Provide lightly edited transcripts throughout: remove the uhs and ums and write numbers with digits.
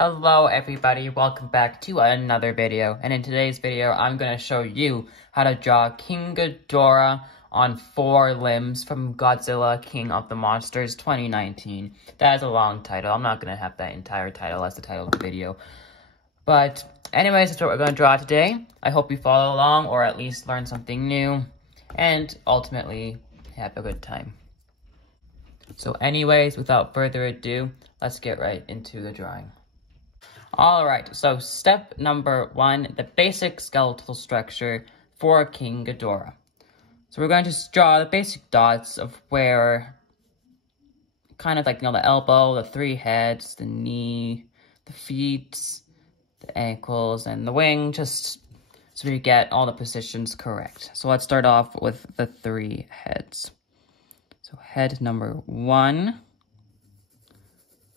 Hello everybody, welcome back to another video, and in today's video I'm going to show you how to draw King Ghidorah on 4 limbs from Godzilla King of the Monsters 2019. That is a long title. I'm not going to have that entire title as the title of the video. But anyways, that's what we're going to draw today. I hope you follow along or at least learn something new and ultimately have a good time. So anyways, without further ado, let's get right into the drawing. Alright, so step number 1, the basic skeletal structure for King Ghidorah. So we're going to just draw the basic dots of where, kind of like, the elbow, the 3 heads, the knee, the feet, the ankles, and the wing, just so we get all the positions correct. So let's start off with the 3 heads. So head number 1,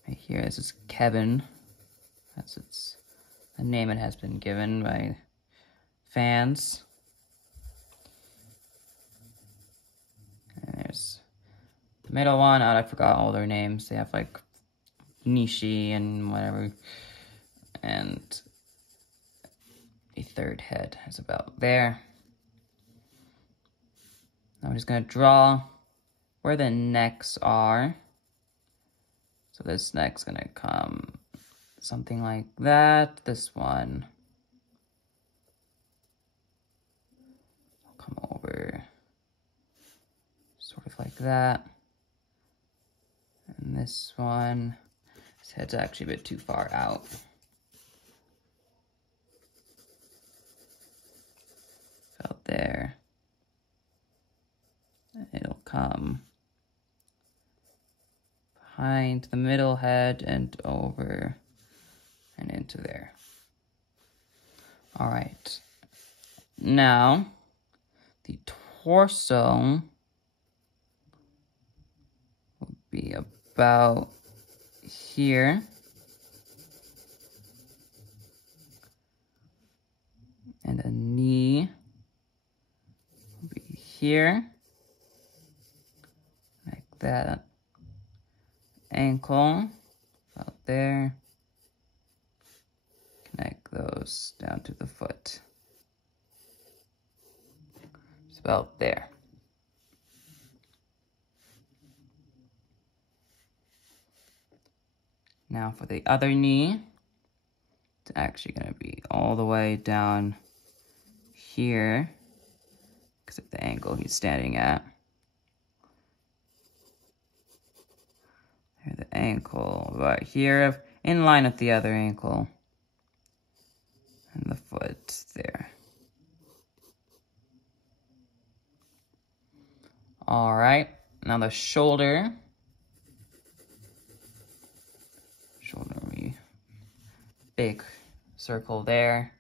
right here, this is Kevin. That's the name it has been given by fans. And there's the middle one. I forgot all their names. They have like Nishi and whatever. And the 3rd head is about there. Now I'm just going to draw where the necks are. So this neck's going to come something like that. This one will come over sort of like that. And this one, his head's actually a bit too far out. About there. And it'll come behind the middle head and over and into there. Alright. Now, the torso will be about here. And a knee will be here. Like that. Ankle about there. Connect those down to the foot. It's about there. Now for the other knee, it's actually going to be all the way down here because of the angle he's standing at. There's the ankle right here, in line with the other ankle. And the foot there. Alright, now the shoulder. Shoulder will be big circle there.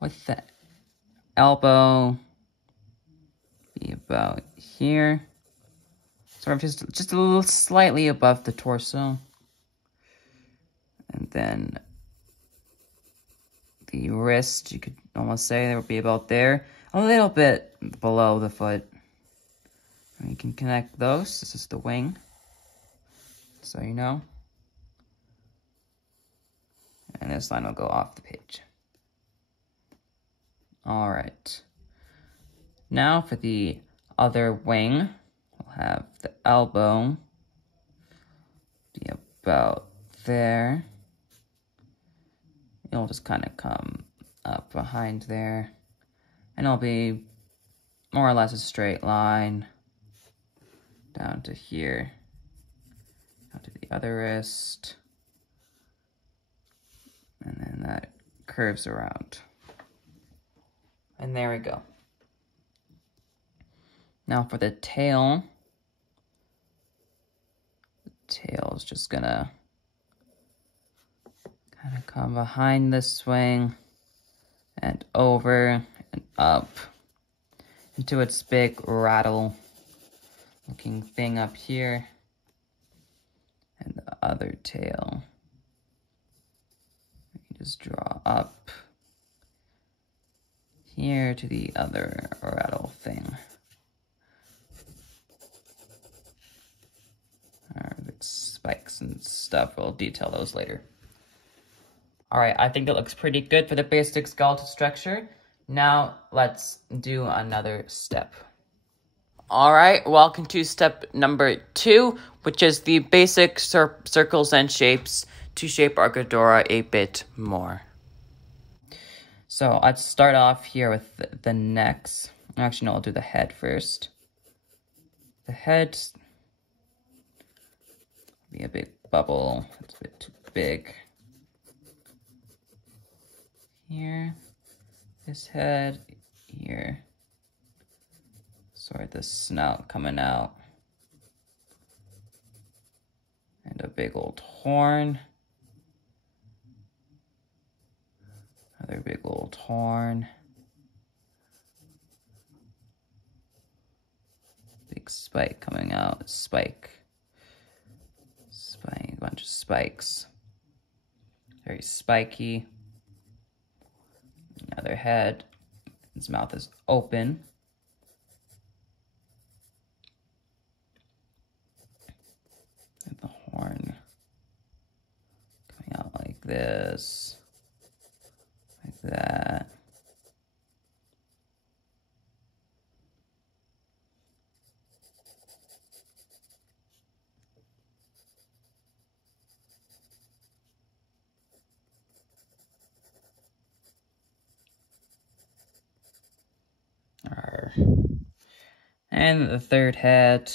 With the elbow be about here. Sort of just a little slightly above the torso. And then the wrist, you could almost say, that would be about there, a little bit below the foot. And you can connect those. This is the wing, so you know. And this line will go off the page. Alright. Now for the other wing, we'll have the elbow be about there. It'll just kind of come up behind there. And it'll be more or less a straight line down to here. Down to the other wrist. And then that curves around. And there we go. Now for the tail. The tail is just gonna kind of come behind the swing and over and up into its big rattle looking thing up here. And the other tail, you just draw up here to the other rattle thing. Spikes and stuff, we'll detail those later. Alright, I think it looks pretty good for the basic skeletal structure. Now, let's do another step. Alright, welcome to step number 2, which is the basic circles and shapes to shape our Ghidorah a bit more. So, let's start off here with the necks. Actually, no, I'll do the head first. The head, be a big bubble, it's a bit too big. Here, this head, here. Sort of the snout coming out. And a big old horn. Another big old horn. Big spike coming out. Spike. A bunch of spikes. Very spiky. Another head. His mouth is open. And the horn coming out like this. Like that. And the third head,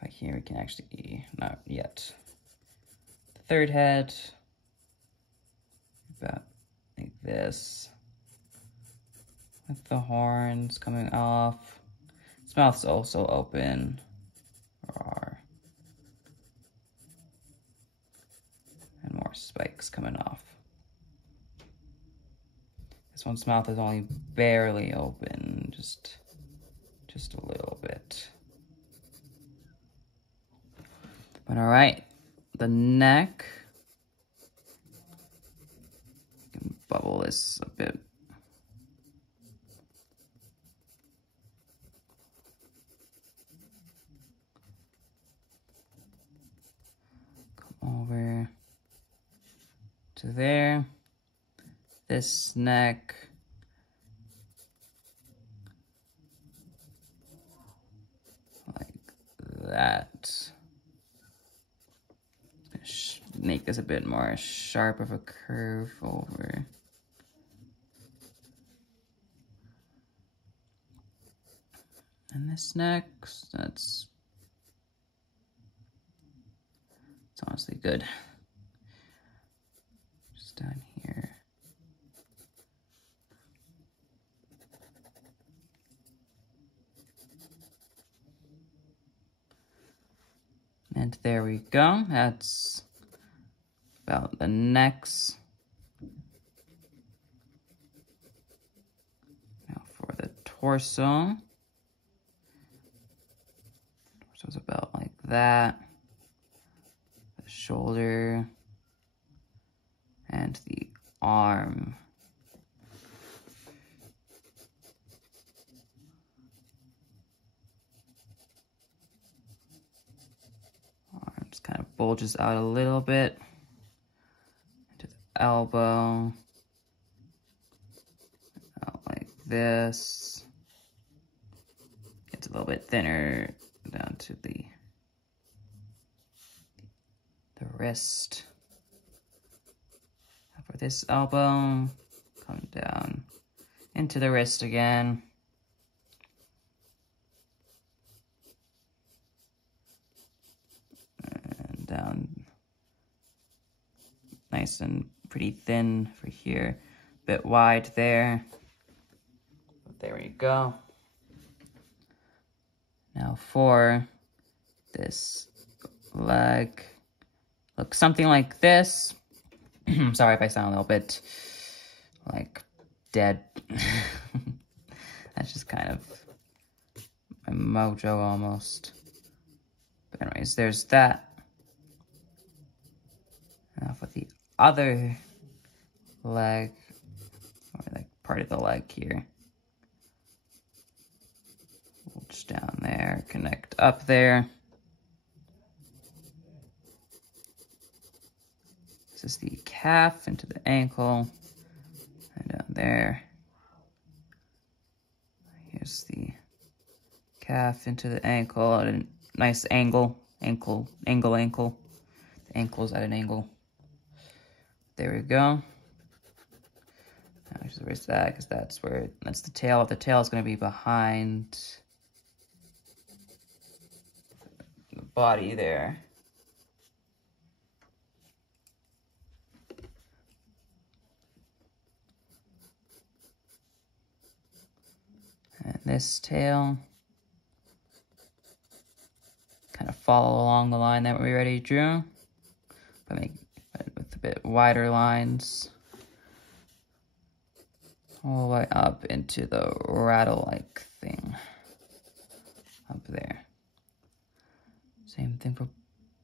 right here we can actually, not yet. The third head, about like this, with the horns coming off. Its mouth's also open. And more spikes coming off. This one's mouth is only barely open, just a little bit. But all right, the neck. You can bubble this a bit. Come over to there. This neck. That. Make this a bit more sharp of a curve over. And this next, that's honestly good. Just down here. And there we go. That's about the necks. Now for the torso. Torso's about like that. The shoulder. And the arm. Arms kind of bulges out a little bit. Into the elbow. Out like this. Gets a little bit thinner down to the wrist. For this elbow, come down into the wrist again. And down nice and pretty thin for here. Bit wide there. But there we go. Now for this leg, looks something like this. Sorry if I sound a little bit like dead. That's just kind of my mojo almost. But anyways, there's that. Now for the other leg, or like part of the leg here. Bulge down there, connect up there. this is the calf into the ankle, and down there. Here's the calf into the ankle at a nice angle. Ankle. The ankle's at an angle. There we go. Now just erase that because that's the tail. The tail is going to be behind the body there. And this tail kind of follow along the line that we already drew, but make it with a bit wider lines all the way up into the rattle-like thing up there. Same thing for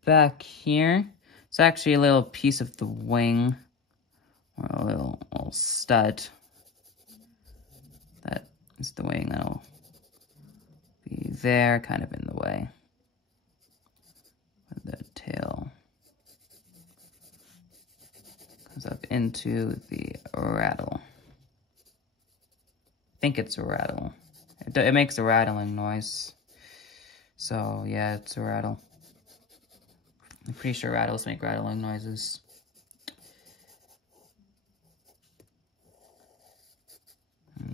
back here. It's actually a little piece of the wing, or a little stud. That is the wing that'll be there, kind of in the way. The tail comes up into the rattle. I think it's a rattle. It makes a rattling noise. So yeah, it's a rattle. I'm pretty sure rattles make rattling noises.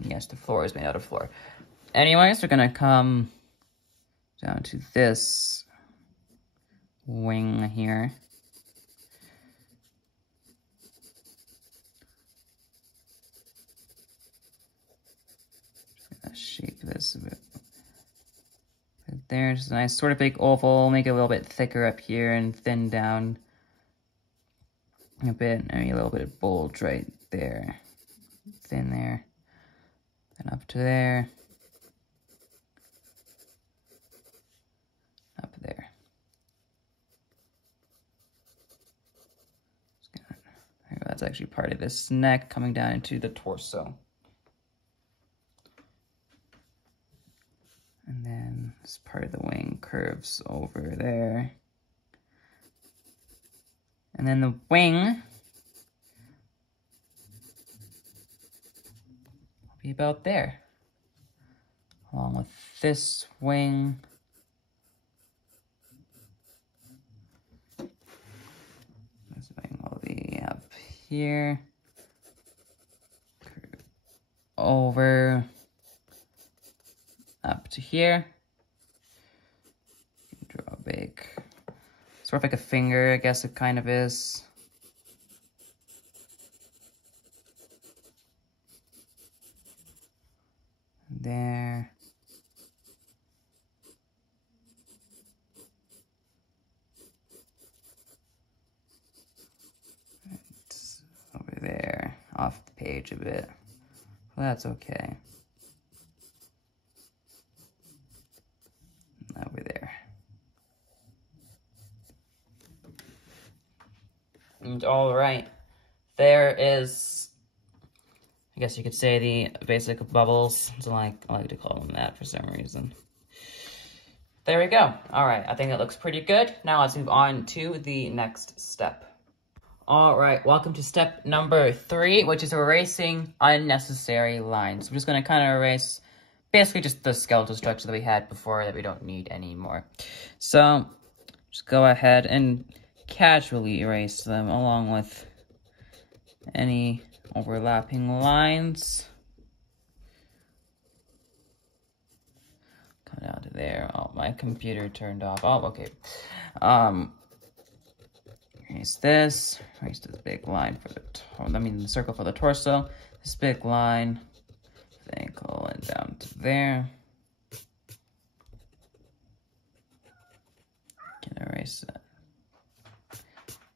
Yes, the floor is made out of floor. Anyways, we're gonna come down to this wing here. Just gonna shape this a bit. There's a nice sort of big oval, make it a little bit thicker up here and thin down a bit, and a little bit of bulge right there. Thin there. And up to there. Up there. That's actually part of this neck coming down into the torso. And then this part of the wing curves over there. And then the wing will be about there. Along with this wing. This wing will be up here. Curve over. Up to here. Draw a big, sort of like a finger, I guess it kind of is. There. It's over there, off the page a bit. Well, that's okay. Over there. And all right, there is, I guess you could say, the basic bubbles. So I like to call them that for some reason. There we go. All right, I think it looks pretty good. Now let's move on to the next step. All right, welcome to step number 3, which is erasing unnecessary lines. We're just going to kind of erase basically just the skeletal structure that we had before that we don't need anymore. So just go ahead and casually erase them along with any overlapping lines. Come down to there. Oh, my computer turned off. Oh, okay. Erase this. Erase this big line for the circle for the torso. This big line. Ankle and down to there. Can erase that.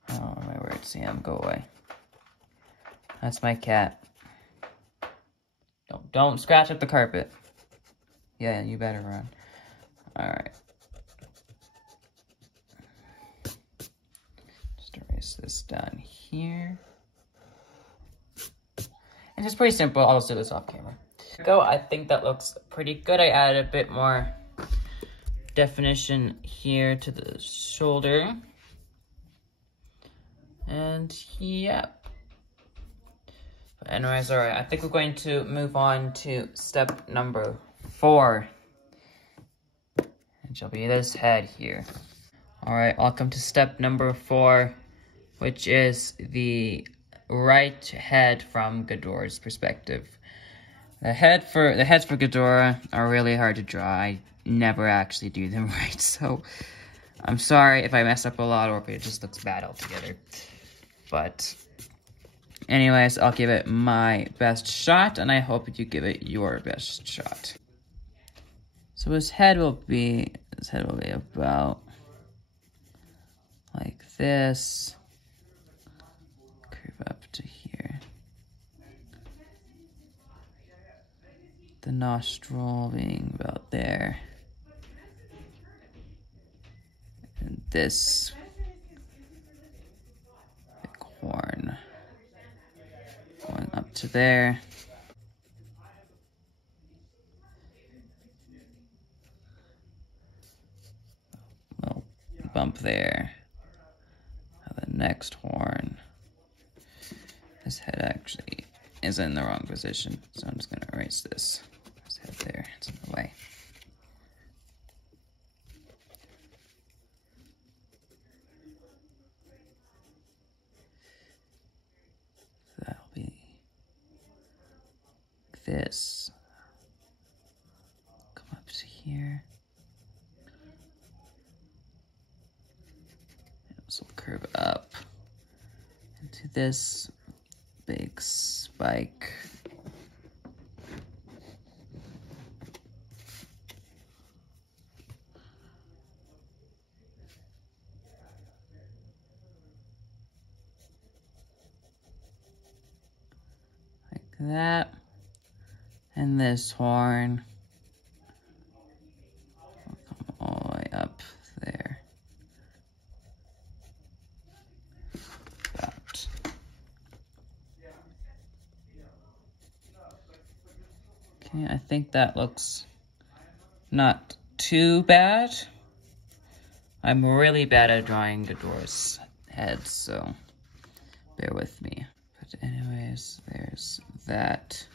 Oh, my word, Sam, go away. That's my cat. Don't scratch up the carpet. Yeah, you better run. Alright. Just erase this down here. And it's pretty simple. I'll just do this off camera. Go. I think that looks pretty good. I added a bit more definition here to the shoulder. And yeah. But anyways, alright, I think we're going to move on to step number 4. It shall be this head here. Alright, welcome to step number 4, which is the right head from Ghidorah's perspective. The heads for Ghidorah are really hard to draw. I never actually do them right, so I'm sorry if I mess up a lot or if it just looks bad altogether. But anyways, I'll give it my best shot, and I hope you give it your best shot. So his head will be about like this, curve up to here. The nostril being about there. And this big horn going up to there. Little bump there. The next horn. His head actually is in the wrong position, so I'm just gonna erase this. His head there, it's in the way. That'll be like this. Come up to here. This will curve up into this big spike. Like that. And this horn will come all the way up there. About. Okay, I think that looks not too bad. I'm really bad at drawing Ghidorah's head, so bear with me. But anyways, there's that.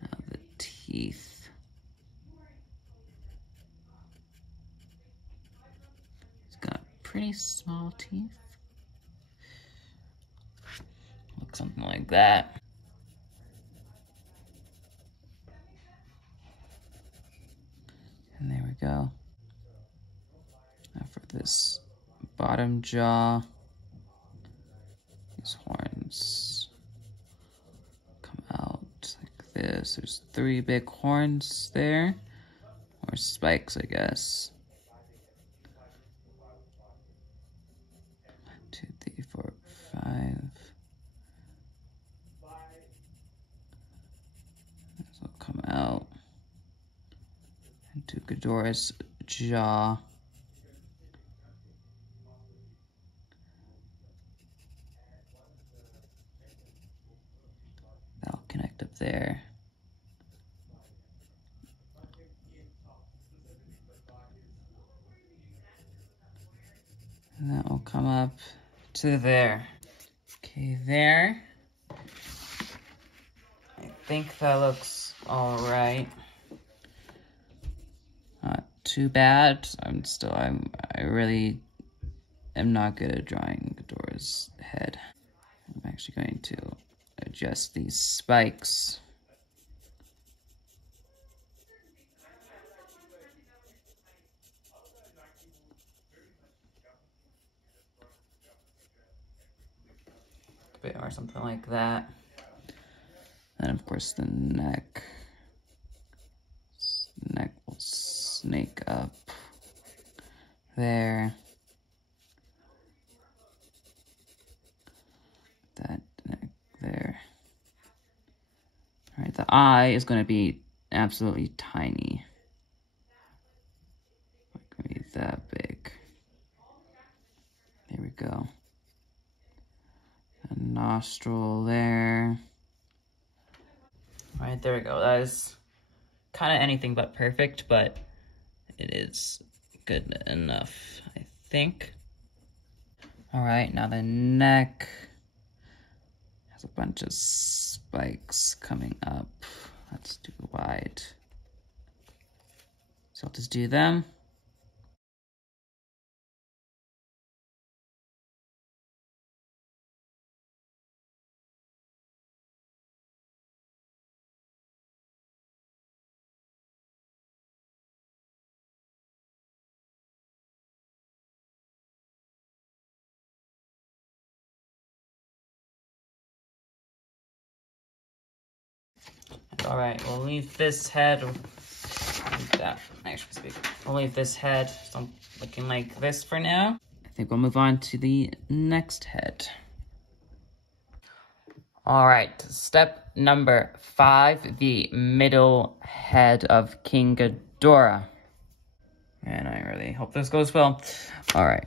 Now the teeth. He's got pretty small teeth. Look something like that. And there we go. Now for this bottom jaw, these horns come out like this. There's 3 big horns there, or spikes, I guess. 1, 2, 3, 4, 5. This will come out into Ghidorah's jaw. That'll connect up there. And that will come up to there. Okay, there. I think that looks all right. Not too bad. I really am not good at drawing Ghidorah's head. I'm actually going to adjust these spikes. A bit or something like that. And of course the neck. Neck will snake up there. That neck there. All right, the eye is going to be absolutely tiny. It's going to be that big. There we go. A nostril there. All right, there we go. That is kind of anything but perfect, but it is good enough, I think. Alright, now the neck has a bunch of spikes coming up. Let's do wide. So I'll just do them. Alright, we'll leave this head. We'll leave this head looking like this for now. I think we'll move on to the next head. Alright, step number 5, the middle head of King Ghidorah. And I really hope this goes well. Alright,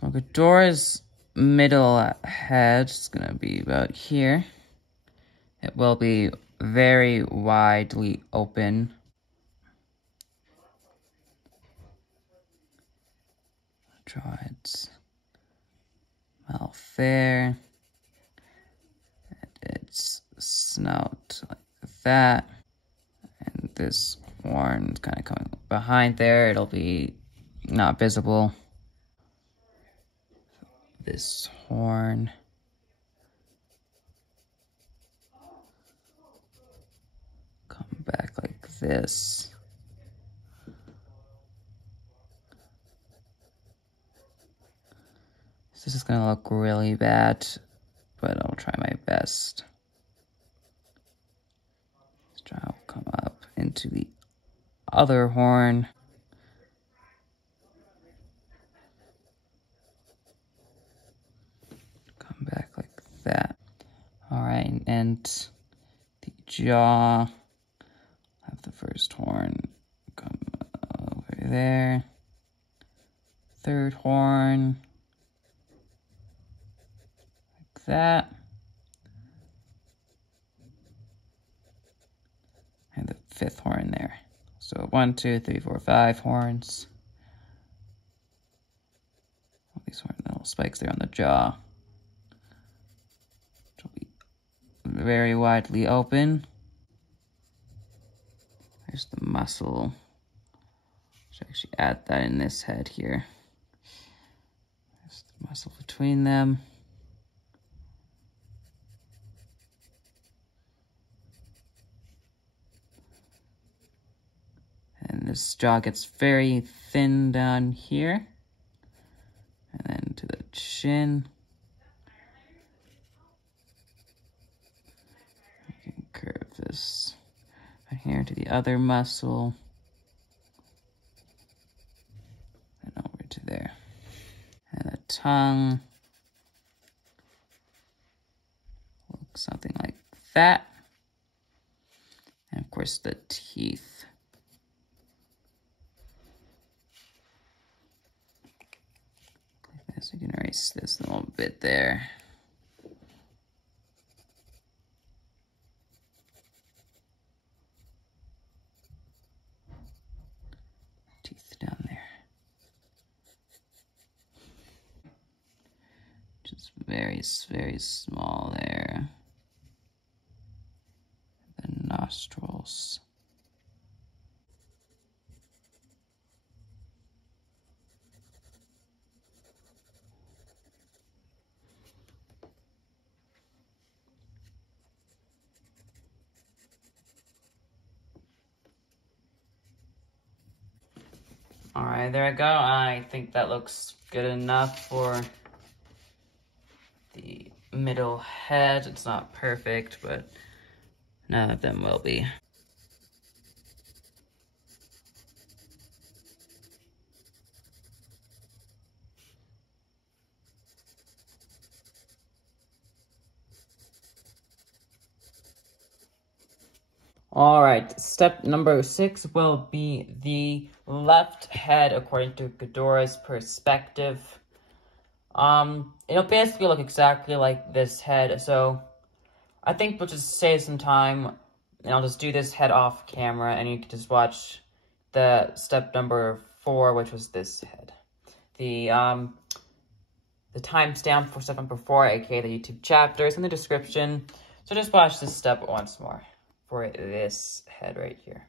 so Ghidorah's middle head is gonna be about here. It will be very widely open. Draw its mouth there. And its snout like that. And this horn kind of coming behind there. It'll be not visible. This horn. Come back like this. This is gonna look really bad, but I'll try my best. This straw will come up into the other horn. Come back like that. Alright, and the jaw, have the first horn come over there. Third horn. That, and the fifth horn there. So 1, 2, 3, 4, 5 horns. All these little spikes there on the jaw. Which will be very widely open. There's the muscle. Should actually add that in this head here. There's the muscle between them. And this jaw gets very thin down here. And then to the chin. You can curve this right here to the other muscle. And over to there. And the tongue. Looks something like that. And of course the teeth. So you can erase this little bit there. Teeth down there. Just very, very small there. The nostrils. Alright, there I go. I think that looks good enough for the middle head. It's not perfect, but none of them will be. Alright, step number 6 will be the left head according to Ghidorah's perspective. It'll basically look exactly like this head, so I think we'll just save some time and I'll just do this head off camera and you can just watch the step number 4, which was this head. The the timestamp for step number 4, aka the YouTube chapter, is in the description. So just watch this step once more for this head right here.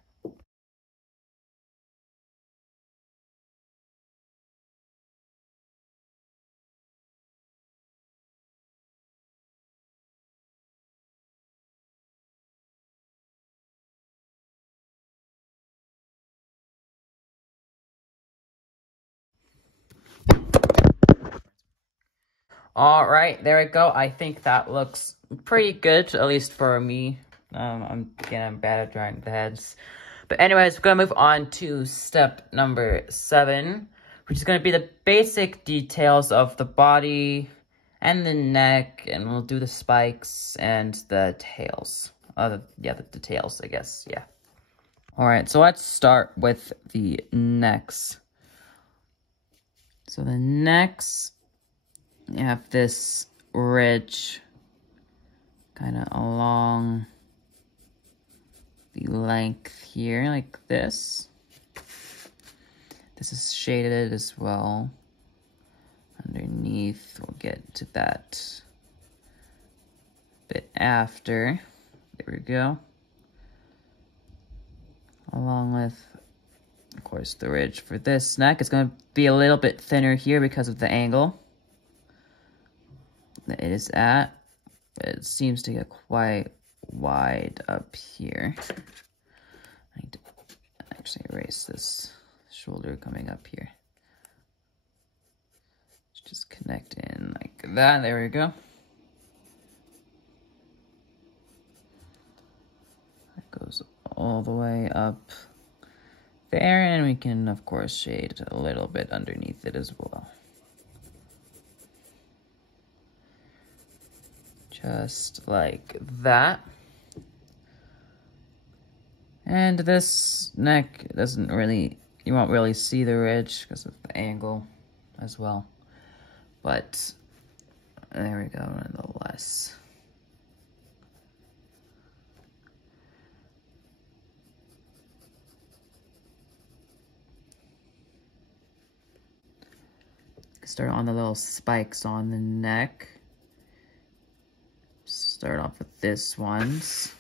All right, there we go. I think that looks pretty good, at least for me. I'm bad at drawing the heads. But anyways, we're going to move on to step number 7, which is going to be the basic details of the body and the neck, and we'll do the spikes and the tails. The tails, I guess, yeah. All right, so let's start with the necks. So the necks, you have this ridge kind of along the length here, like this. This is shaded as well. Underneath, we'll get to that a bit after. There we go. Along with, of course, the ridge for this neck. It's going to be a little bit thinner here because of the angle that it is at. It seems to get quite wide up here. I need to actually erase this shoulder coming up here. Just connect in like that. There we go. That goes all the way up there, and we can, of course, shade a little bit underneath it as well. Just like that. And this neck doesn't really, you won't really see the ridge because of the angle as well. But there we go, nonetheless. Start on the little spikes on the neck. Start off with this ones.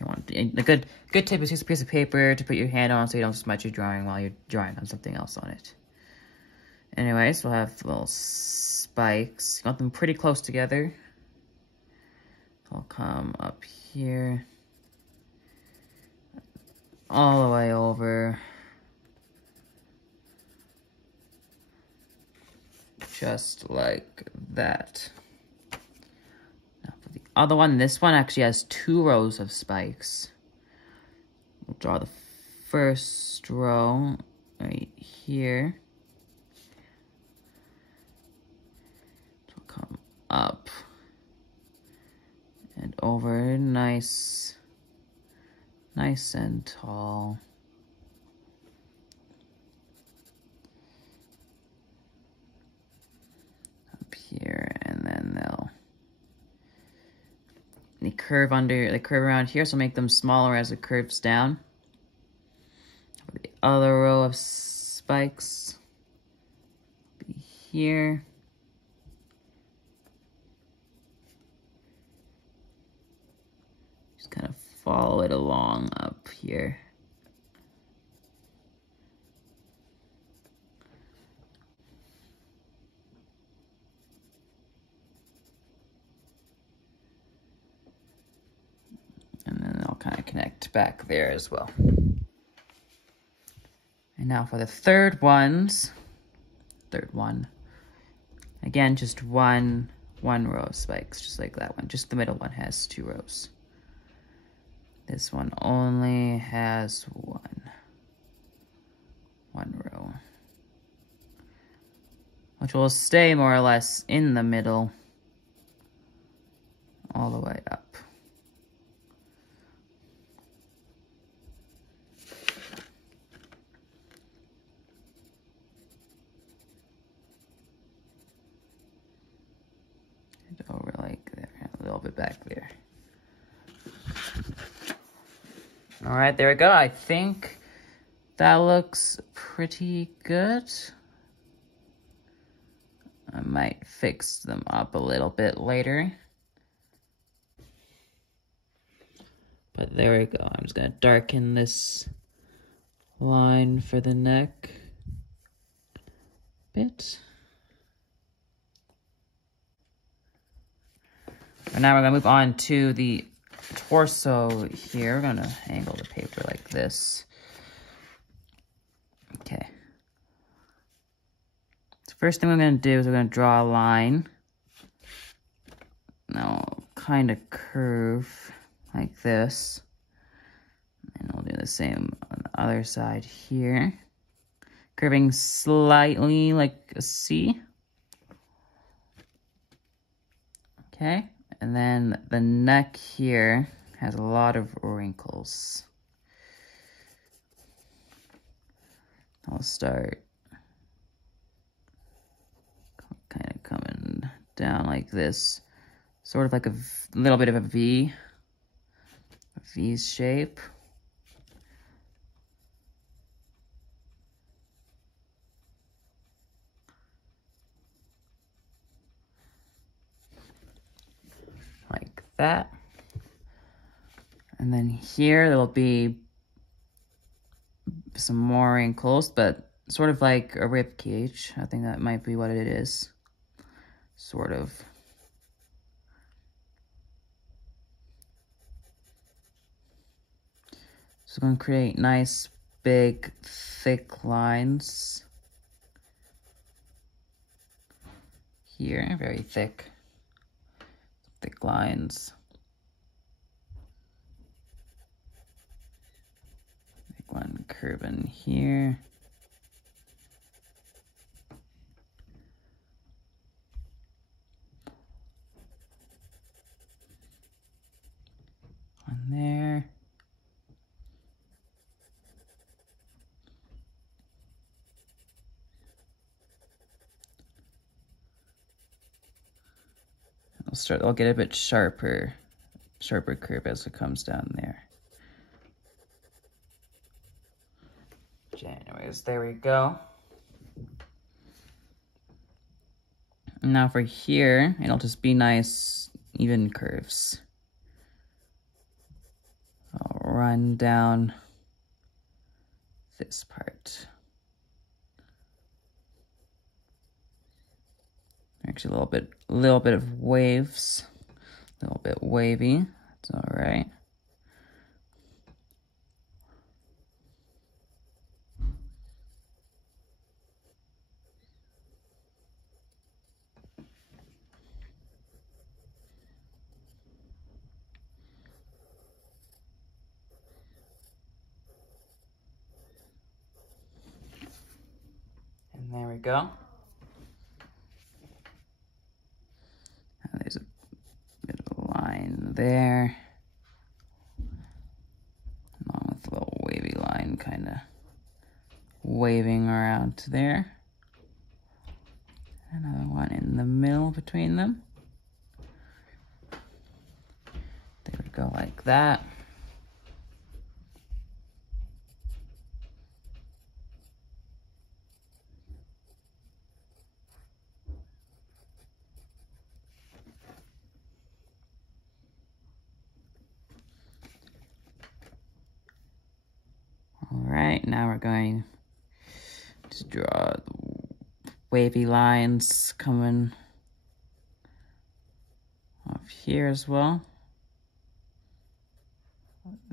You want a good tip is use a piece of paper to put your hand on so you don't smudge your drawing while you're drawing on something else on it. Anyways, we'll have little spikes. You want them pretty close together. I'll come up here, all the way over. Just like that. Now for the other one, this one actually has 2 rows of spikes. We'll draw the first row right here. So we'll come up and over, nice and tall. Here, and then they curve around here, so make them smaller as it curves down. For the other row of spikes be here. Just kind of follow it along up here. And then they'll kind of connect back there as well. And now for the third one. Again, just one row of spikes, just like that one. Just the middle one has 2 rows. This one only has one row, which will stay more or less in the middle all the way up. Over like there, a little bit back there. All right, there we go. I think that looks pretty good. I might fix them up a little bit later. But there we go. I'm just gonna darken this line for the neck a bit. And now we're gonna move on to the torso here. We're gonna angle the paper like this. Okay. So first thing we're gonna do is we're gonna draw a line. Now, kind of curve like this. And we'll do the same on the other side here. Curving slightly like a C. Okay. And then the neck here has a lot of wrinkles. I'll start kind of coming down like this, sort of like a little bit of a V shape. Like that. And then here there'll be some more wrinkles, but sort of like a rib cage. I think that might be what it is. Sort of. So I'm going to create nice, big, thick lines. Here, very thick lines. Make one curve in here. On there. I'll get a bit sharper curve as it comes down there. Anyways, there we go. Now for here, it'll just be nice, even curves. I'll run down this part. Actually, a little bit of waves, a little bit wavy. It's all right. And there we go. There's a bit of a line there, along with a little wavy line kind of waving around to there. Another one in the middle between them. There we go, like that. Alright, now we're going to draw the wavy lines coming off here as well.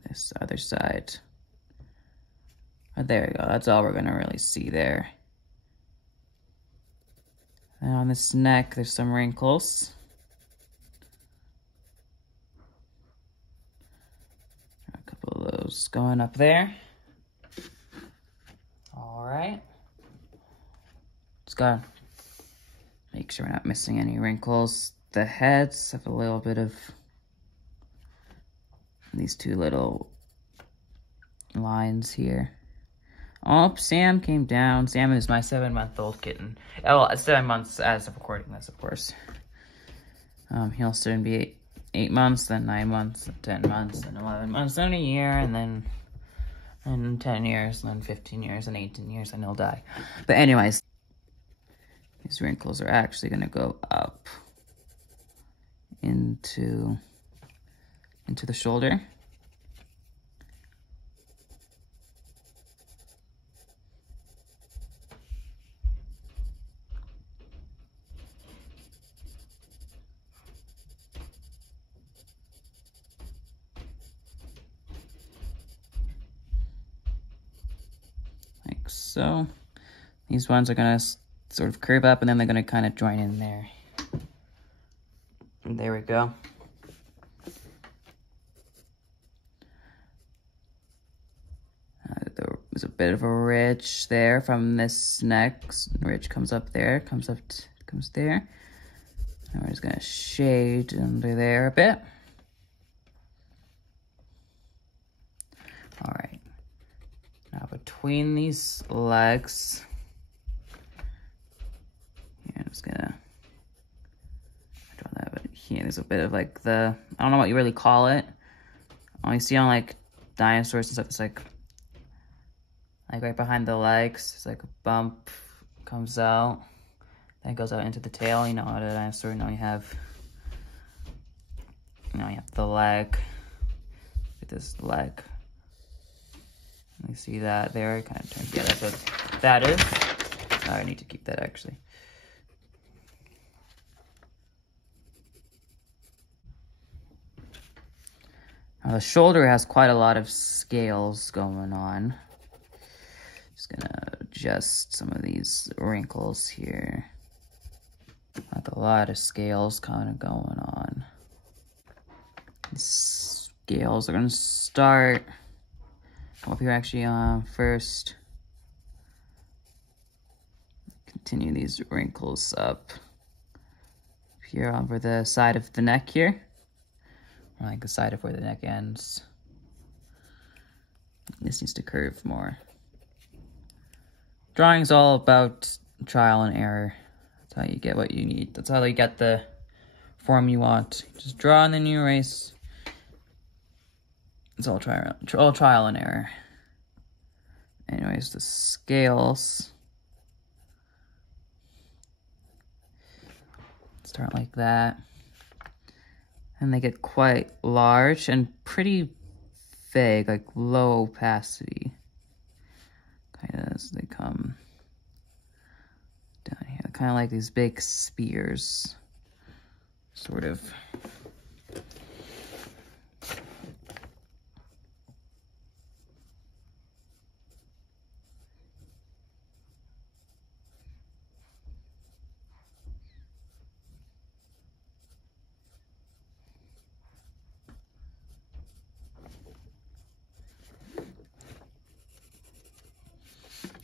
This other side. Oh, there we go, that's all we're going to really see there. And on this neck, there's some wrinkles. A couple of those going up there. All right. Just gotta make sure we're not missing any wrinkles. The heads have a little bit of these two little lines here. Oh, Sam came down. Sam is my 7-month-old kitten. Well, 7 months as of recording this, of course. He'll soon be 8 months, then 9 months, then 10 months, then 11 months, then a year, and then 10 years, and then 15 years, and 18 years, and he'll die. But anyways, these wrinkles are actually going to go up into the shoulder. Like so. These ones are going to sort of curve up, and then they're going to kind of join in there. And there we go. There's a bit of a ridge there from this neck. Ridge comes up there, comes there. And we're just going to shade under there a bit. All right. Now between these legs, I'm just gonna draw that, but here there's a bit of like I don't know what you really call it. You see on like dinosaurs and stuff, it's like right behind the legs, it's like a bump comes out, then it goes out into the tail. You know how the dinosaur, you have the leg, with this leg. You see that there, it kind of turns, yeah, that's what that is. I need to keep that actually. Now the shoulder has quite a lot of scales going on. Just gonna adjust some of these wrinkles here. Like a lot of scales kind of going on. These scales are gonna start come up here actually first. Continue these wrinkles up here over the side of the neck here. Or like the side of where the neck ends. This needs to curve more. Drawing's all about trial and error. That's how you get what you need. That's how you get the form you want. Just draw and then you erase. It's all trial and error. Anyways, the scales start like that. And they get quite large and pretty vague, like low opacity. Kind of as they come down here. Kind of like these big spears, sort of.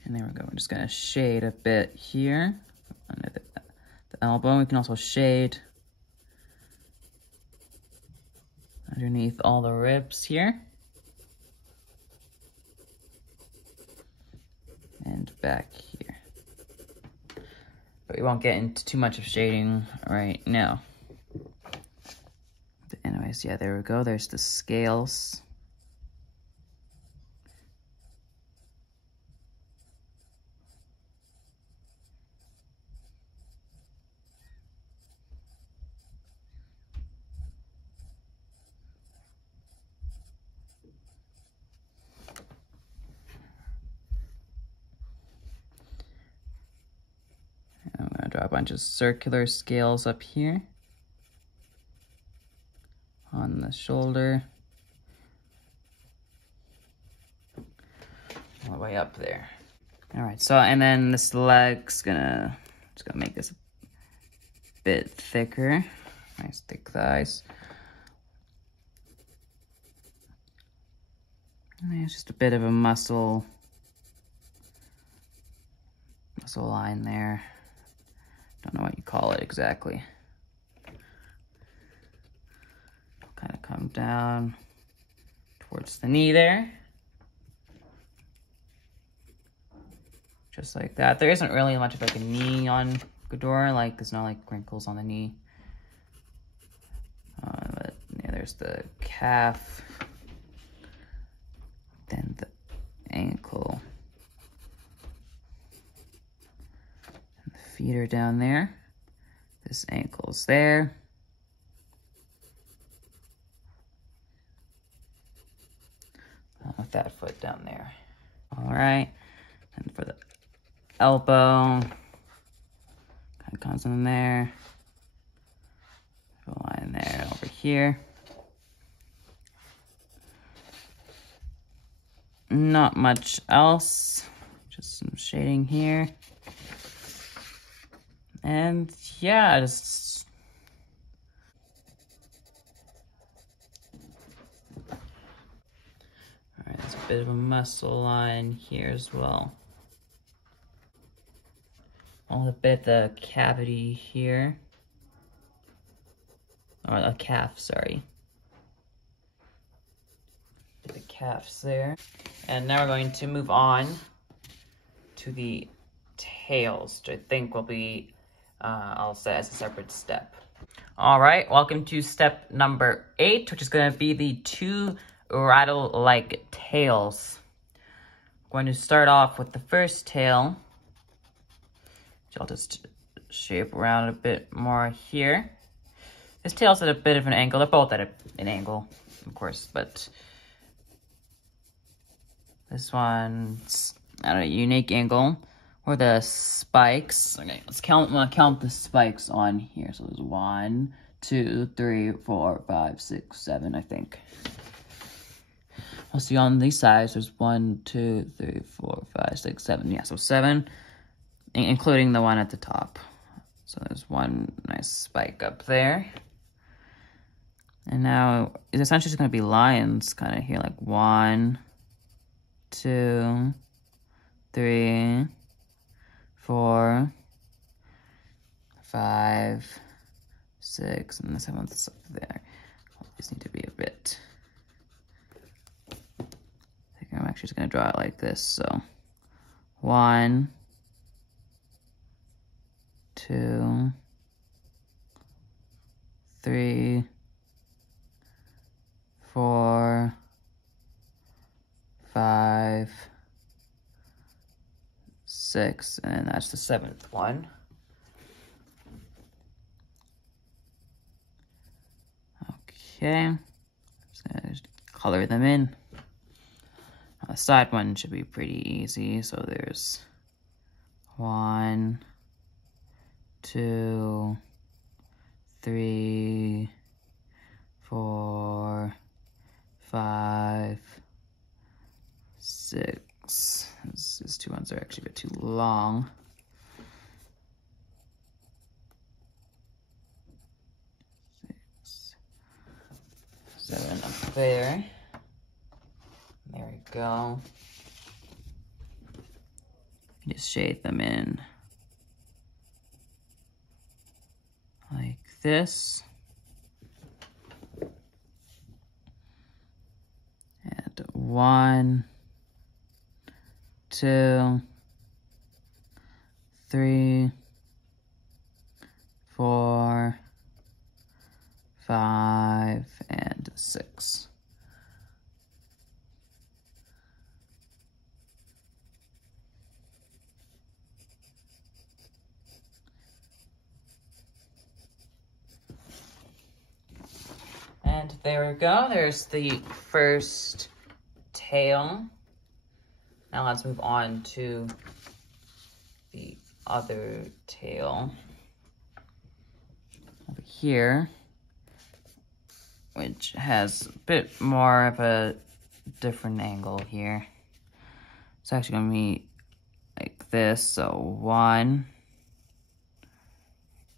And there we go. We're just gonna shade a bit here under the elbow. We can also shade underneath all the ribs here. And back here. But we won't get into too much of shading right now. But anyways, yeah, there we go. There's the scales. I'm going to draw a bunch of circular scales up here on the shoulder, all the way up there. All right, so and then this leg's just gonna make this a bit thicker. Nice thick thighs. And there's just a bit of a muscle line there. Don't know what you call it exactly. Kind of come down towards the knee there. Just like that. There isn't really much of like a knee on Ghidorah, like there's no like wrinkles on the knee. But yeah, there's the calf, then the ankle, and the feet are down there. This ankle's there. With that foot down there. All right, and for the elbow, kind of comes in there. A line there over here. Not much else, just some shading here. And yeah, just all right, there's a bit of a muscle line here as well. A bit the cavity here. Or a calf, sorry. The calf's there. And now we're going to move on to the tails, which I think will be, I'll say as a separate step. All right, welcome to step number 8, which is going to be the 2 rattle-like tails. I'm going to start off with the first tail, which I'll just shape around a bit more here. This tail's at a bit of an angle. They're both at an angle, of course, but this one's at a unique angle. Or the spikes. Okay, let's count. I'm gonna count the spikes on here. So there's 1, 2, 3, 4, 5, 6, 7. I think. We'll see on these sides. There's 1, 2, 3, 4, 5, 6, 7. Yeah, so 7, including the one at the top. So there's one nice spike up there. And now it's essentially just going to be lines kind of here, like 1, 2, 3, 4, 5, 6, and the 7th up there. These need to be a bit. I think I'm actually just going to draw it like this. So 1, 2, 3, 4, 5, 6, and that's the 7th one. Okay, just gonna color them in. The side one should be pretty easy. So there's 1, 2, 3, 4, 5, 6. These 2 ones are actually a bit too long. 6, 7 up there. There we go. Just shade them in like this. And 1, 2, 3, 4, 5, and 6. And there we go. There's the first tail. Now let's move on to the other tail over here, which has a bit more of a different angle here. It's actually going to be like this. So 1,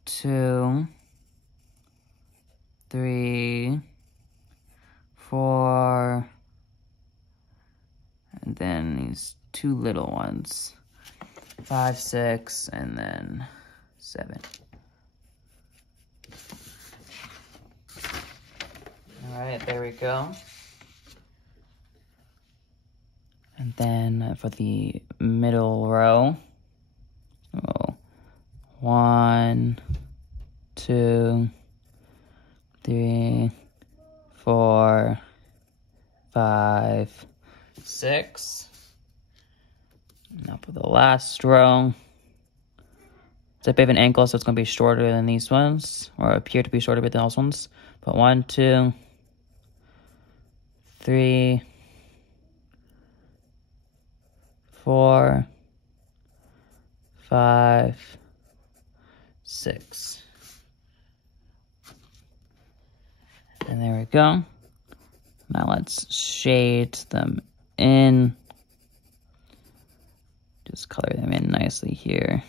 2, 3, 4, and then these 2 little ones, 5, 6, and then 7. All right, there we go. And then for the middle row, so 1, 2, 3, 4, 5, 6. Now for the last row, It's a bit of an ankle, so it's going to be shorter than these ones, or appear to be shorter than those ones. But 1, 2, 3, 4, 5, 6. And there we go. Now let's shade them in. Just color them in nicely here.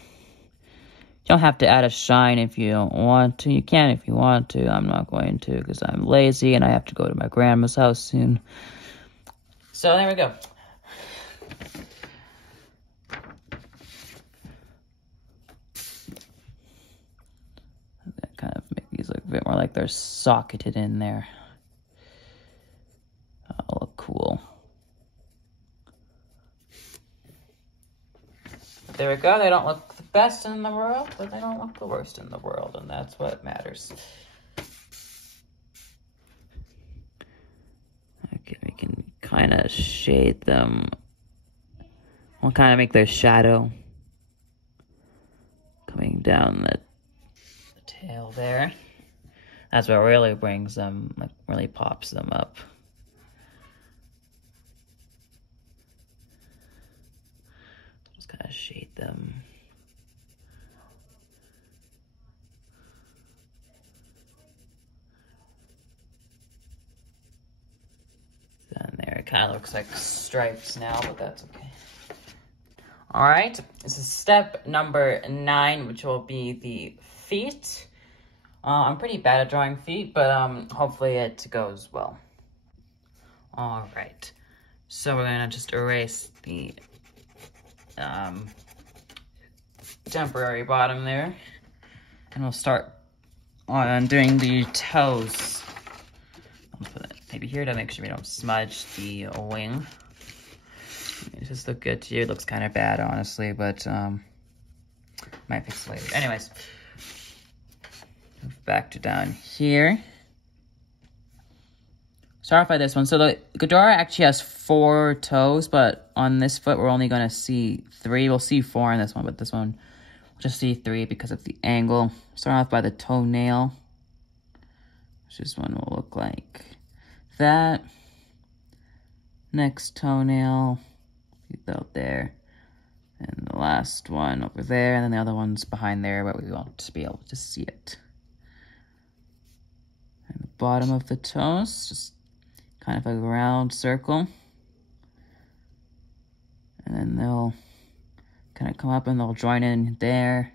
You don't have to add a shine if you don't want to. You can if you want to. I'm not going to because I'm lazy and I have to go to my grandma's house soon. So there we go. That kind of make these look a bit more like they're socketed in there. That'll look cool. There we go. They don't look the best in the world, but they don't look the worst in the world, and that's what matters. Okay, we can kind of shade them. We'll kind of make their shadow coming down the tail there. That's what really brings them, like, really pops them up. Just kind of shade them. Down there, it kind of looks like stripes now, but that's okay. All right, this is step number 9, which will be the feet. I'm pretty bad at drawing feet, but hopefully it goes well. All right, so we're gonna just erase the temporary bottom there, and we'll start on doing the toes. I'll put it maybe here to make sure we don't smudge the wing. It just look good to you. It looks kind of bad, honestly, but might fix it later. Anyways, move back to down here. Start off by this one. So the Ghidorah actually has 4 toes, but on this foot we're only going to see 3. We'll see 4 on this one, but this one we'll just see 3 because of the angle. Start off by the toenail. This one will look like that. Next toenail, about there. And the last one over there, and then the other one's behind there, but we won't be able to see it. And the bottom of the toes, just kind of a round circle. And then they'll kind of come up and they'll join in there.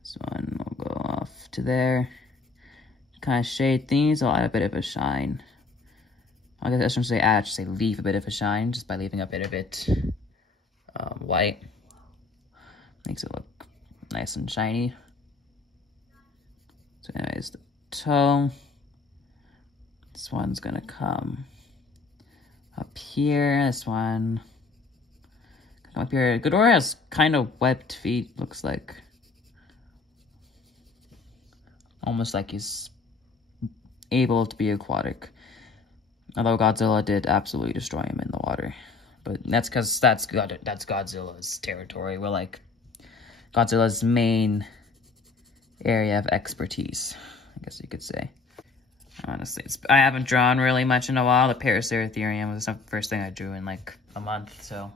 This one will go off to there. Kind of shade these, I'll add a bit of a shine. I guess I shouldn't say add, I should say leave a bit of a shine, just by leaving a bit of it white. Makes it look nice and shiny. So anyways, the toe. This one's gonna come up here. This one come up here. Ghidorah has kind of webbed feet, looks like. Almost like he's able to be aquatic. Although Godzilla did absolutely destroy him in the water. But that's because that's Godzilla's territory. We're like Godzilla's main area of expertise, I guess you could say. Honestly, I haven't drawn really much in a while. The Paraceratherium was the first thing I drew in like a month. So,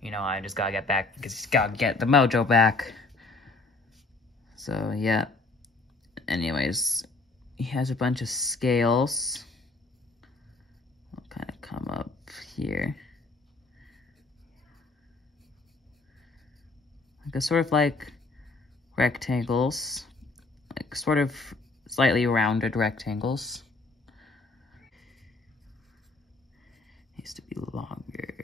you know, I just gotta get back because you gotta get the mojo back. So, yeah. Anyways, he has a bunch of scales. I'll kind of come up here. Like a sort of like rectangles. Like sort of slightly rounded rectangles. Needs to be longer.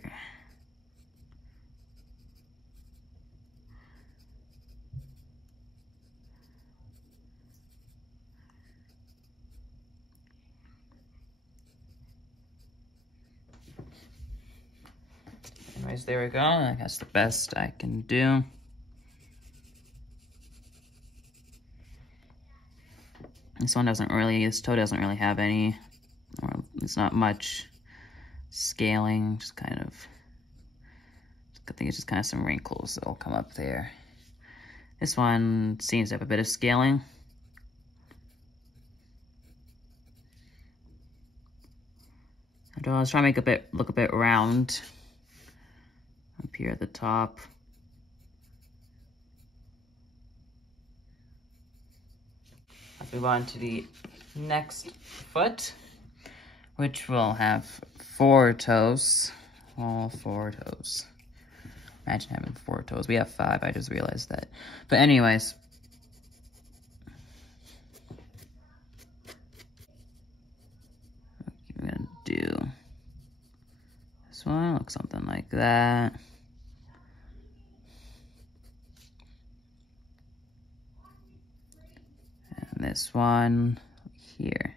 Anyways, there we go. That's the best I can do. This toe doesn't really have any, or it's not much scaling, just kind of, I think it's just kind of some wrinkles that'll come up there. This one seems to have a bit of scaling. I was trying to make look a bit round up here at the top. Let's move on to the next foot, which will have 4 toes. All 4 toes. Imagine having 4 toes. We have 5, I just realized that. But anyways. What I'm gonna do. This one looks something like that. And this one here.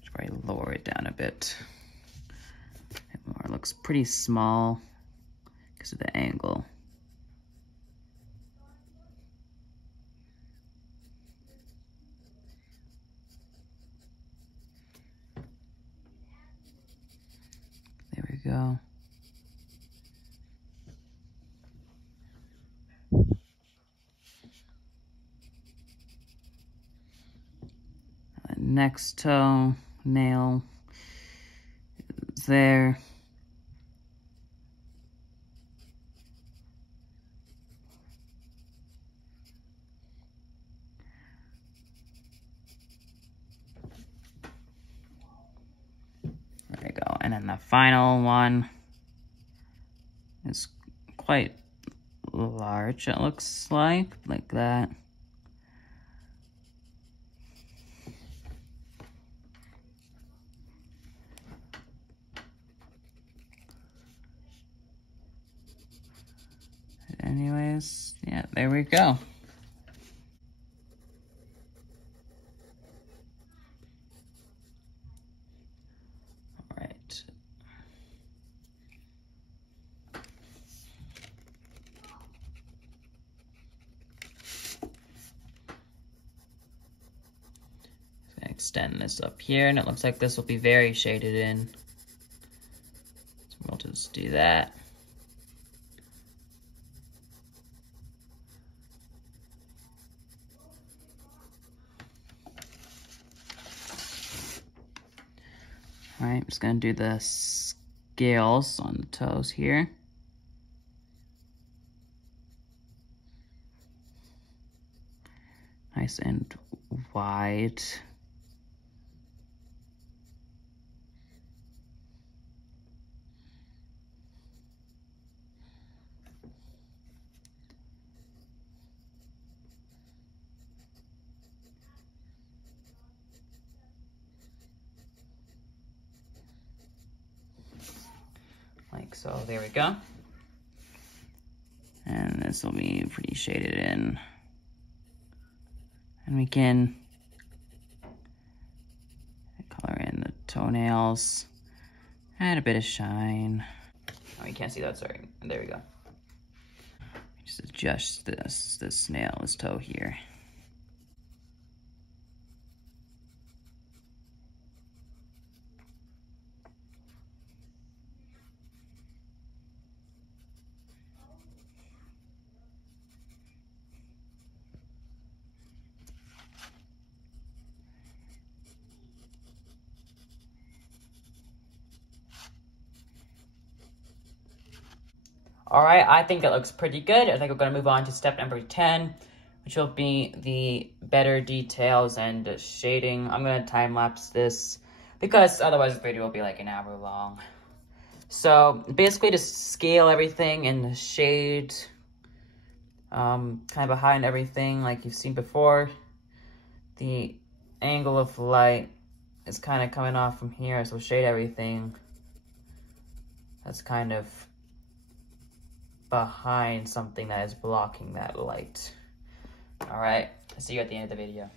Just probably lower it down a bit. It looks pretty small because of the angle. There we go. Next toe nail is there. There we go. And then the final one is quite large, it looks like that. Anyways, yeah, there we go. All right. Extend this up here, and it looks like this will be very shaded in. So we'll just do that. All right, I'm just gonna do the scales on the toes here. Nice and wide. Like so, there we go. And this will be pretty shaded in. And we can color in the toenails, add a bit of shine. Oh, you can't see that, sorry. There we go. Just adjust this nail, this toe here. All right, I think that looks pretty good. I think we're gonna move on to step number 10, which will be the better details and shading. I'm gonna time-lapse this because otherwise the video will be like an hour long. So basically just scale everything and shade kind of behind everything like you've seen before. The angle of light is kind of coming off from here, so shade everything that's kind of behind something that is blocking that light. All right, I'll see you at the end of the video.